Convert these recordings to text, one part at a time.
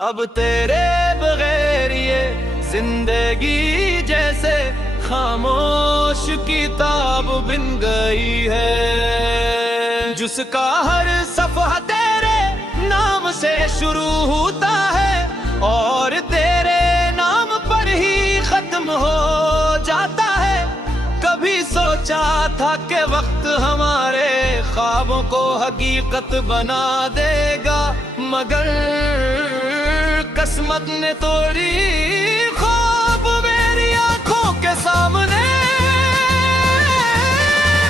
अब तेरे बगैर ये जिंदगी जैसे खामोश किताब बिन गई है, जिसका हर सफ़हा तेरे नाम से शुरू होता है और तेरे नाम पर ही खत्म हो जाता है। कभी सोचा था कि वक्त हमारे ख्वाबों को हकीकत बना देगा, मगर किस्मत ने तोड़ी ख्वाब मेरी आंखों के सामने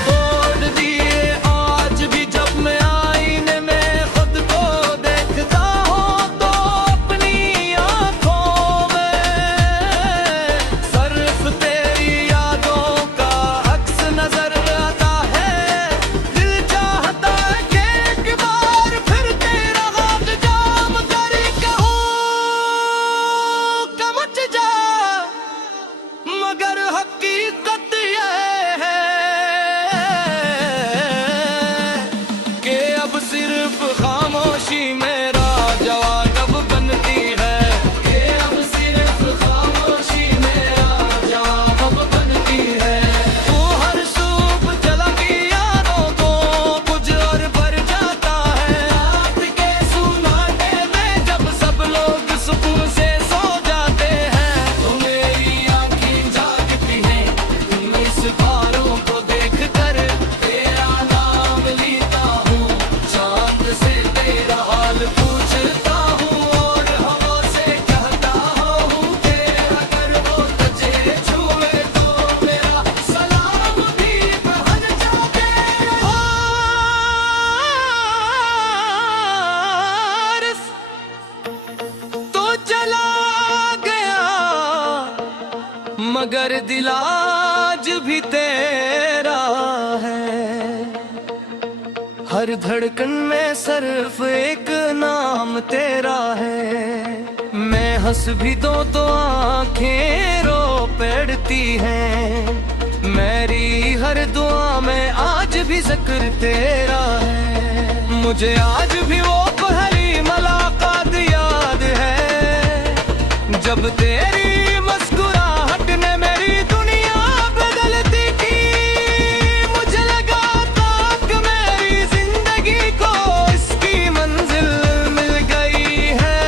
तोड़ दिए। आज भी जब मैं आईने में खुद को देखता हूँ तो अपनी आंखों में सिर्फ तेरी यादों का अक्स नजर आता है। दिल चाहता है कि एक बार फिर तेरा हाथ जाम कर कहूँ मच जा, मगर हकीकत यह है कि अब सिर्फ खामोशी मेरा जवाब अब बनती है, कि अब सिर्फ खामोशी मेरा जवाब अब बनती है। तू हर सूब चला की यादों को कुछ और भर जाता है। रात के सुनाटे में जब सब लोग सुकून से सो जाते हैं तो मेरी आंखें जागती हैं। इस तारों को देखकर तेरा नाम लेता हूँ, चांद से तेरा हाल पूछता हूँ और हवा से कहता हूँ कि अगर वो तुझे छुए तो मेरा सलाम भी पहुँच जाए। तो चला गया मगर दिल आज भी तेरा है। हर धड़कन में सिर्फ एक नाम तेरा है। मैं हंस भी दूं तो आंखें रो पड़ती हैं। मेरी हर दुआ में आज भी जिक्र तेरा है। मुझे आज भी वो पहली मुलाकात याद है जब तेरी मुस्कुराहट ने मेरी दुनिया बदल दी थी। मुझे लगा था कि मेरी जिंदगी को इसकी मंजिल मिल गई है।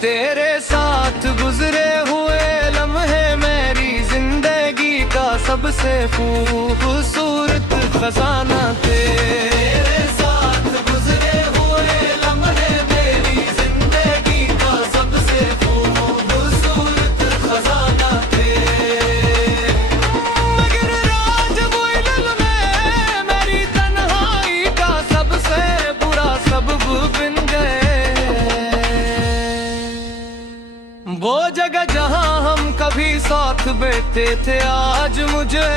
तेरे साथ गुजरे हुए लम्हे मेरी जिंदगी का सबसे खूबसूरत खजाना तेरे साथ गुजरे हुए लम्हे मेरी जिंदगी का सबसे खूबसूरत खजाना तेरे। मगर राज बुलबुल में मेरी तन्हाई का सबसे बुरा सबब बन गए। वो जगह जहां हम कभी साथ बैठे थे आज मुझे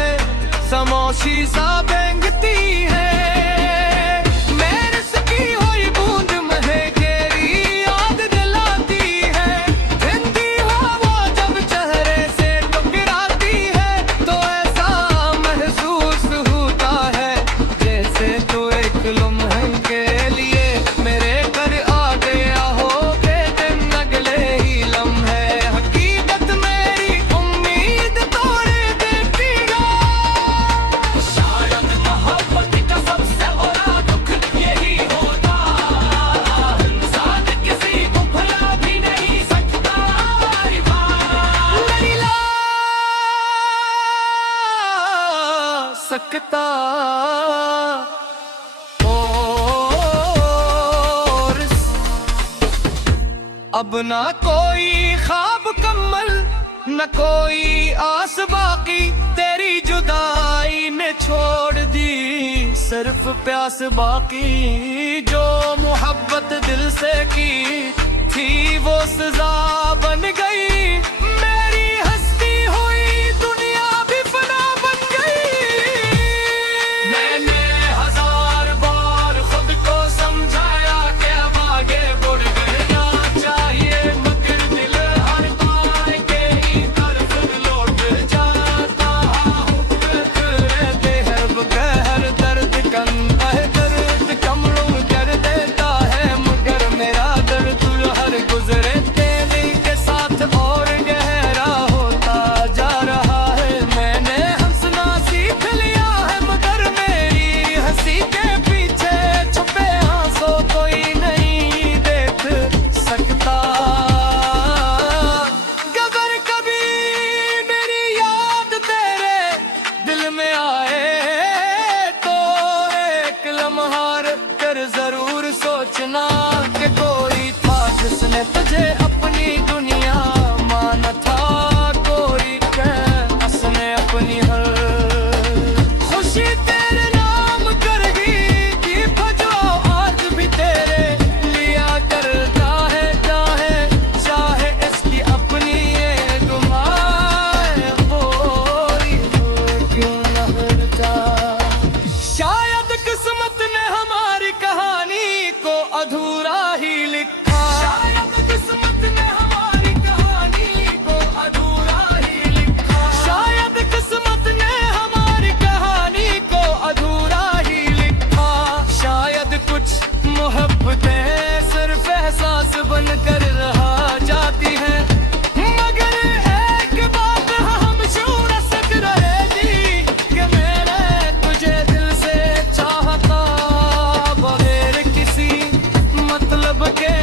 खामोशी सा बेंगती है। मेरे सकी हुई बूंद महकेरी याद दिलाती है। ठंडी हवा जब चेहरे से टकराती है तो ऐसा महसूस होता है जैसे तो एक लम्हे के लिए मेरे घर आ गया हो के दिन अगले ही लम्हे हकीकत मेरी उम्मीद तोड़े देती है। शायद मोहब्बत का सबसे बड़ा दुख यही होता, इंसान किसी को भुला भी नहीं सकता। नहीं ला सकता और अब ना कोई ख्वाब कम्मल न कोई आस बाकी। तेरी जुदाई ने छोड़ दी सिर्फ प्यास बाकी। जो मोहब्बत दिल से की थी वो सजा बन गई। मेरी हंसती हुई दुनिया भी फना बन गई। मैंने हजार बार खुद को समझाया कि अब आगे बढ़ गया चाहिए, मगर दिल हर बार के ही तरफ लौट जाता हूँ। रहते हैं बगैर दर्द कम है, दर्द कमरों कर देता है, मगर मेरा दर्द मगर जरूर सोचना कि कोई था जिसने तुझे अपनी दुनिया माना था, कोई कह उसने अपनी हर खुशी तेरे नाम करगी कि भजो आज भी तेरे लिया करता है, चाहे चाहे इसकी अपनी ये गुमाए कोई क्यों न हरता। शायद किस्मत ने हमारी कहानी को अधूरा ही लिखा, शायद किस्मत ने हमारी कहानी को अधूरा ही लिखा, शायद किस्मत ने हमारी कहानी को अधूरा ही लिखा। शायद कुछ मोहब्बतें सिर्फ एहसास बनकर रहा जाती हैं, मगर एक बात हम छू न सक रहे जी कि मैंने तुझे दिल से चाहता, बगैर किसी मतलब के,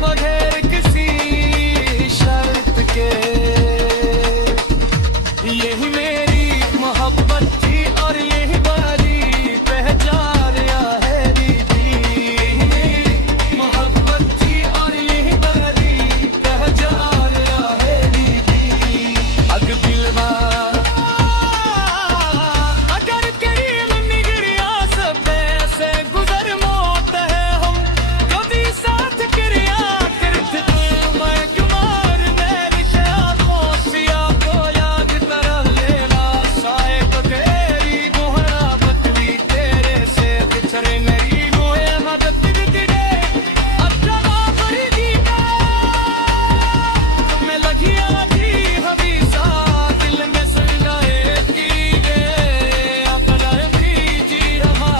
बगैर किसी शर्त के। यही मेरी मोहब्बत थी और यही बारी पहचान या है दीदी, यही मेरी मोहब्बत थी और यही बारी पहचान या है दीदी। अग दिलवा अगर करीम निगरिया सब से गुजर मौत है, हम कभी साथ क्रिया करते मैं कुमार मेरी खोसिया को याद तरह लेना। शायद तेरी गोहरा बकरी तेरे से बिछड़े मेरी गोहे मदद तेरे अच्छा बड़ी दी मैं लगिया थी हमेशा दिल में सुनाए की गए अपना भी जी रहा,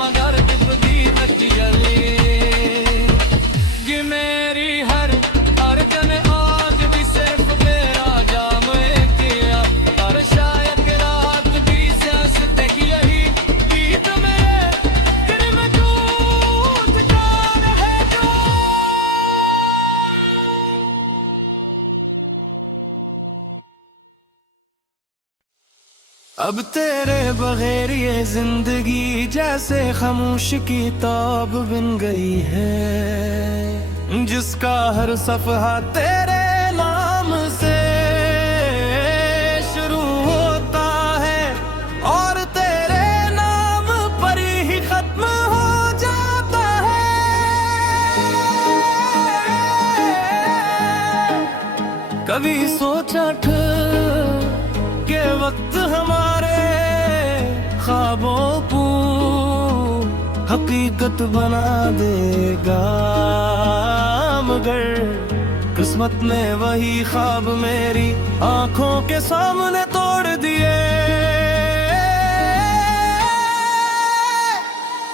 मगर जब दी नचली कि मेरी हर जन आज भी सिर्फ मेरा जाम किया। और शायद रात की सियासत की यही गीत मेरे दिल में टूट जान है जो। अब तेरे बगैर ये जिंदगी जैसे खामोश किताब बन गई है, जिसका हर सफहा तेरे नाम से शुरू होता है और तेरे नाम पर ही खत्म हो जाता है। कभी सोचा था के वक्त हमारे ख्वाबों को हकीकत बना देगा, मगर किस्मत ने वही ख्वाब मेरी आंखों के सामने तोड़ दिए।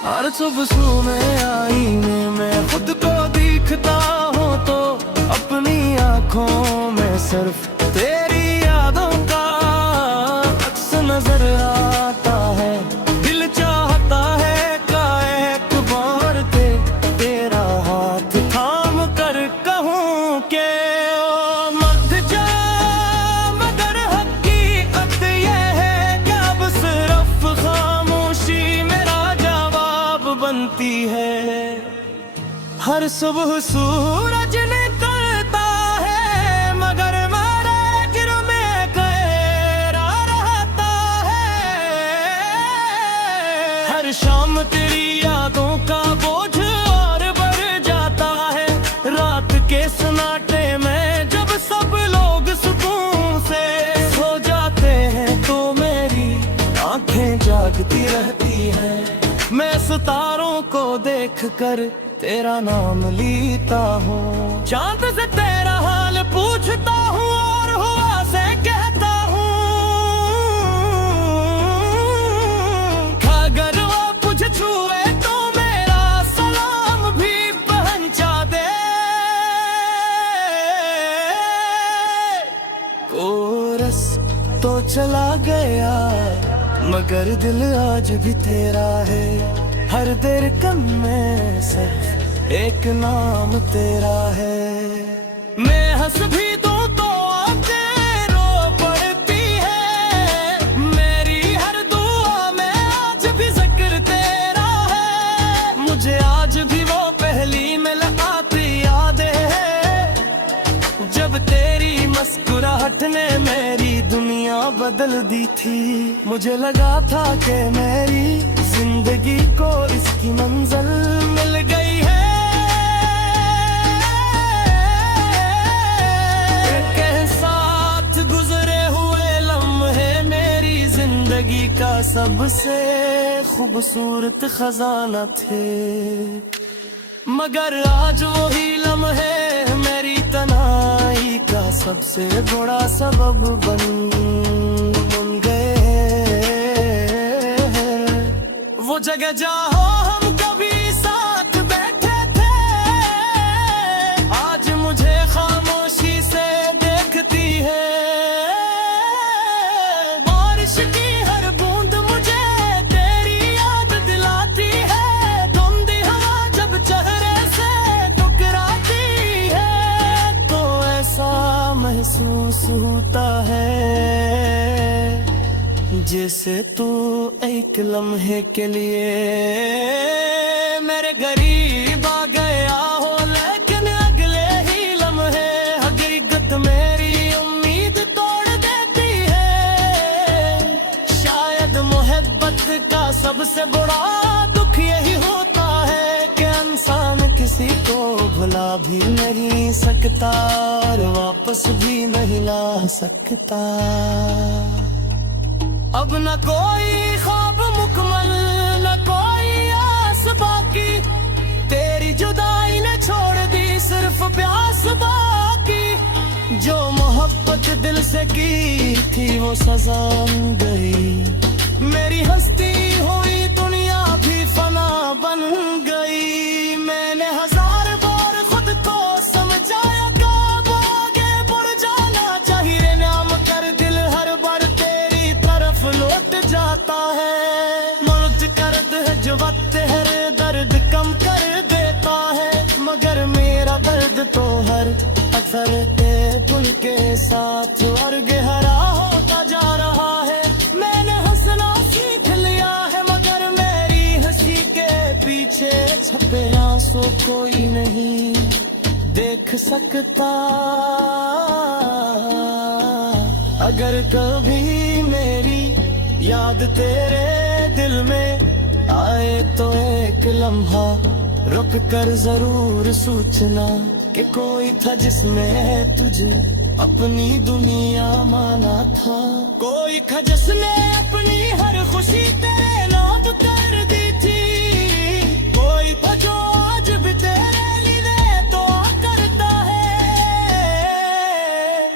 हर सुबह में आईने में खुद को दिखता हूँ तो अपनी आंखों में सिर्फ तेरी यादों का अक्स नजर आता है। दिल चाहता है का एक बार तेरा हाथ थाम कर कहूँ के ओ मत जा, मगर हकीकत ये है कि अब सिर्फ खामोशी मेरा जवाब बनती है। हर सुबह सूरज निकलता है मगर मेरे गिर में गहरा रहता है। हर शाम तेरी यादों का बोझ और बढ़ जाता है। रात के सन्नाटे में जब सब लोग सुकून से सो जाते हैं तो मेरी आंखें जागती रहती हैं। मैं सितारों को देखकर तेरा नाम लेता हूँ, चांद से तेरा हाल पूछता हूँ और हुआ से कहता हूँ अगर वो मुझे छुए तो मेरा सलाम भी पहुंचा दे। कोरस तो चला गया मगर दिल आज भी तेरा है। हर देर कम में सिर्फ एक नाम तेरा है। मैं हंस भी दूं तो आंखें रो पड़ती है। मेरी हर दुआ में आज भी जिक्र तेरा है। मुझे बदल दी थी। मुझे लगा था कि मेरी जिंदगी को इसकी मंजिल मिल गई है। के साथ गुजरे हुए लम्हे मेरी जिंदगी का सबसे खूबसूरत खजाना थे, मगर आज वही लम्हे मेरी तन्हाई का सबसे बड़ा सबब बन गए। वो जगह जहाँ हम कभी साथ बैठे थे, आज मुझे खामोशी से देखती है। बारिश की हर बूंद मुझे तेरी याद दिलाती है। धुंधी हवा जब चेहरे से टकराती है, तो ऐसा महसूस होता है जैसे तू एक लम्हे के लिए मेरे करीब आ गया हो, लेकिन अगले ही लम्हे हकीकत मेरी उम्मीद तोड़ देती है। शायद मोहब्बत का सबसे बड़ा दुख यही होता है कि इंसान किसी को भुला भी नहीं सकता और वापस भी नहीं ला सकता। अब न कोई ख्वाब मुकम्मल, न कोई आस बाकी, तेरी जुदाई ने छोड़ दी सिर्फ प्यास बाकी। जो मोहब्बत दिल से की थी वो सजा गई, मेरी हस्ती हुई दुनिया भी फना बन गई। मैंने हजार बार खुद को समझाया कब आगे बढ़ जाना चाहिए, नाम कर दिल हर बार तेरी तरफ लौट जाता है। मुझ करद है जो वक्त हर दर्द कम कर देता है, मगर मेरा दर्द तो हर अक्सर गुल के साथ और गहरा होता जा रहा है। मैंने हंसना सीख लिया है, मगर मेरी हंसी के पीछे छपे आंसू कोई नहीं देख सकता। अगर कभी मेरी याद तेरे दिल में आए तो एक लम्हा रुक कर जरूर सोचना कि कोई था जिसने तुझे अपनी दुनिया माना था। कोई था जिसने अपनी हर खुशी तेरे नाम कर दी थी। कोई था जो आज भी तेरे लिए दुआ करता है।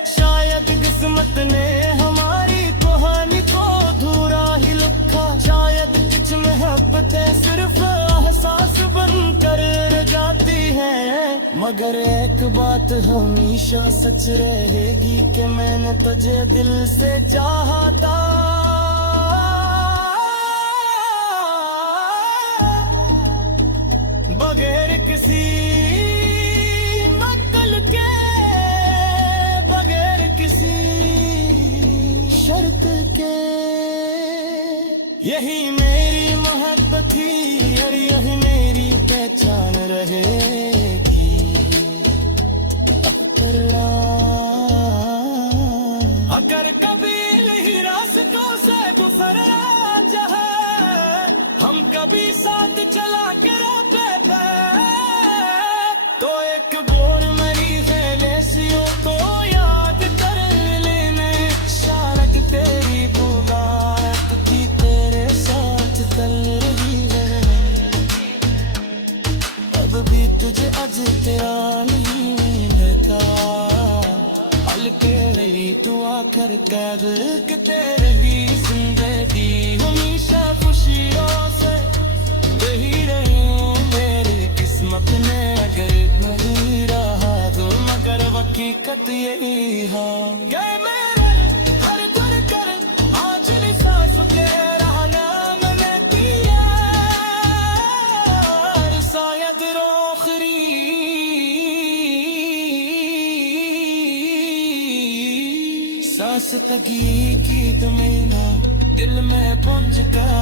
शायद किस्मत ने हमारी कहानी को अधूरा ही लिखा, शायद कुछ मोहब्बतें सिर्फ एहसास बनकर रह जाती हैं। मगर एक बात हमेशा सच रहेगी कि मैंने तुझे दिल से चाहा था। बगैर किसी मतलब के, बगैर किसी शर्त के, यही मेरी मोहब्बत थी और यही मेरी पहचान रहेगी। अगर कभी नहीं रास्तों से गुजरा जहाँ हम कभी साथ चला के रहते थे, तो एक बोर मरी है लेसियों को याद कर लेने। शायद तेरी बुलाहट की तेरे साथ चल रही है, अब भी तुझे आज तेरा नहीं मिलता। हल्के मेरी दुआ कर कर के तेरे ही जिंदगी हमेशा खुशियों से रही रहे। मेरी किस्मत ने अगर नहीं रहा तो मगर हकीकत यही है। गए मेरे हर दूर कर आज सांस तेरा नाम में दिया, शायद आखिरी सांस तकी की तुम्हें दिल में पुंज कर